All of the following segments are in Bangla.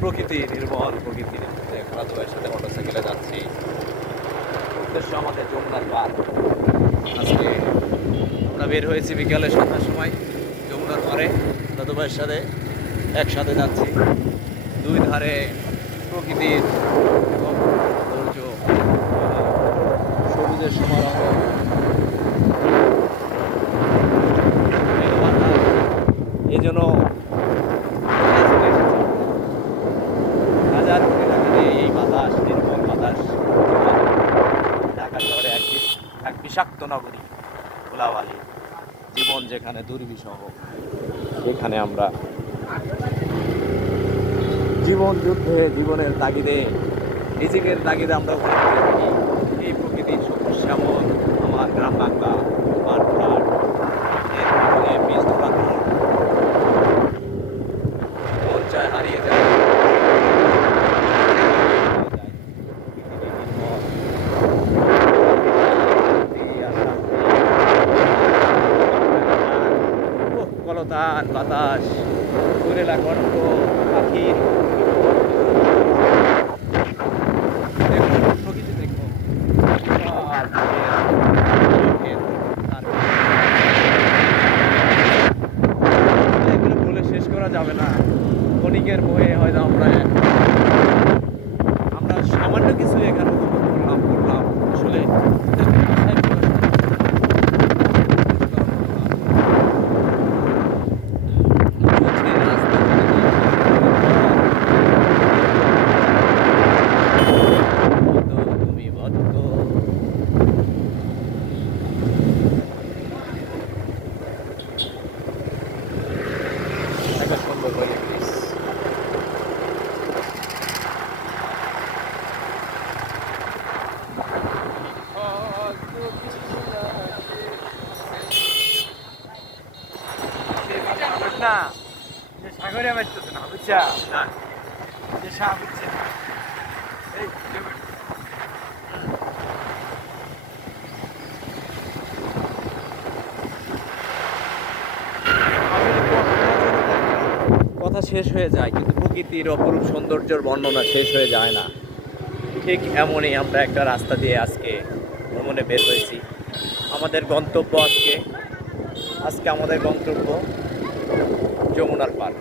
প্রকৃতি, নির্মল প্রকৃতির মধ্যে খালাতো ভাইয়ের সাথে মোটরসাইকেলে যাচ্ছি। উদ্দেশ্য আমাদের যমুনার পার। আজকে আমরা বের হয়েছি বিকালে 7টার সময় যমুনার পারে দাদু ভাইয়ের সাথে একসাথে যাচ্ছি। দুই ধারে প্রকৃতির সৌন্দর্য, সবুজের সমারোহ, এই জন্য হাজার কোটি টাকা দিয়ে এই বাতাস, নির্মল বাতাস, ঢাকা শহরে এক বিষাক্ত নগরী ধুলাবালি, জীবন যেখানে দুর্বিষহ, সেখানে আমরা জীবন যুদ্ধে, জীবনের তাগিদে, নিজেদের তাগিদে আমরা উপরে থাকি। এই প্রকৃতির সবুজ শ্যামল আমার গ্রাম বাংলা, মাঠঘাট, এর বীজ ধরা মন চায় হারিয়ে যায়। কলতান বাতাস, সুরেলা কণ্ঠ, পাখির দেখুন, প্রকৃতি দেখুন, এগুলো বলে শেষ করা যাবে না। ক্ষণিকের বয়ে হয়তো আমরা সামান্য কিছু এখানে করলাম আসলে না যে সাগরে বাড়তেছে না, বুঝছা না যে সাপ বুঝছে এই কথা শেষ হয়ে যায় কিন্তু প্রকৃতির অপরূপ সৌন্দর্যের বর্ণনা শেষ হয়ে যায় না। ঠিক এমনই আমরা একটা রাস্তা দিয়ে আজকে ভ্রমণে বের হয়েছি। আমাদের গন্তব্য আজকে আমাদের গন্তব্য যমুনার পার,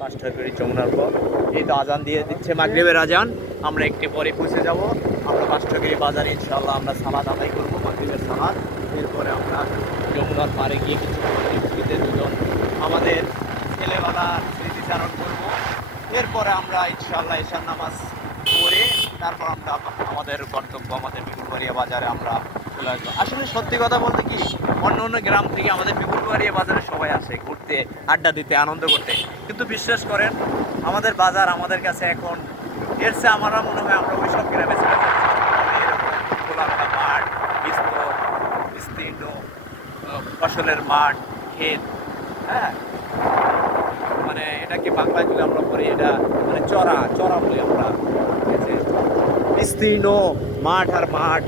পাঁচটাকড়ি যমুনার পর। এই তো আজান দিয়ে দিচ্ছে, মাগরিবের আজান। আমরা একটু পরে পৌঁছে যাব। আমরা পাঁচটাকড়ি বাজারে ইনশাআল্লাহ আমরা সালাদ আদায় করবো, মাগরিবের সালাদ। এরপরে আমরা যমুনার পাড়ে গিয়ে কিছু দুজন আমাদের ছেলেবেলার স্মৃতিচারণ করবো। এরপরে আমরা ইনশাআল্লাহ এশার নামাজ পড়ে তারপর আমরা আমাদের গন্তব্য, আমাদের বিপুলবাড়িয়া বাজারে আমরা চলে আসবো। আসলে সত্যি কথা বলতে কি, অন্য গ্রাম থেকে আমাদের বিপুলবাড়িয়া বাজারে সবাই আসে ঘুরতে, আড্ডা দিতে, আনন্দ করতে। কিন্তু বিশ্বাস করেন, আমাদের বাজার আমাদের কাছে এখন এর চেয়ে আমার মনে হয় আমরা ওই সব গ্রামে চলে যাচ্ছি। এরকম খোলামেলা মাঠ, বিস্তীর্ণ ফসলের মাঠ, ক্ষেত, হ্যাঁ, মানে এটাকে বাংলায় যদি আমরা পড়ি, এটা মানে চড়া বলি আমরা। বিস্তীর্ণ মাঠ আর মাঠ,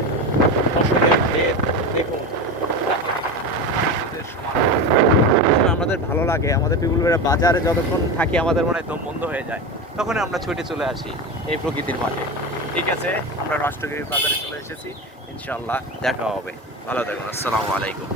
ফসলের ক্ষেত, দেখুন আমাদের ভালো লাগে। আমাদের বিপুলবাড়িয়া বাজারে যতক্ষণ থাকি আমাদের মনে হয় দম বন্ধ হয়ে যায়, তখন আমরা ছুটে চলে আসি এই প্রকৃতির মাঝে। ঠিক আছে, আমরা রাষ্ট্রগিরি বাজারে চলে এসেছি, ইনশাআল্লাহ দেখা হবে। ভালো থাকুন, আসসালামু আলাইকুম।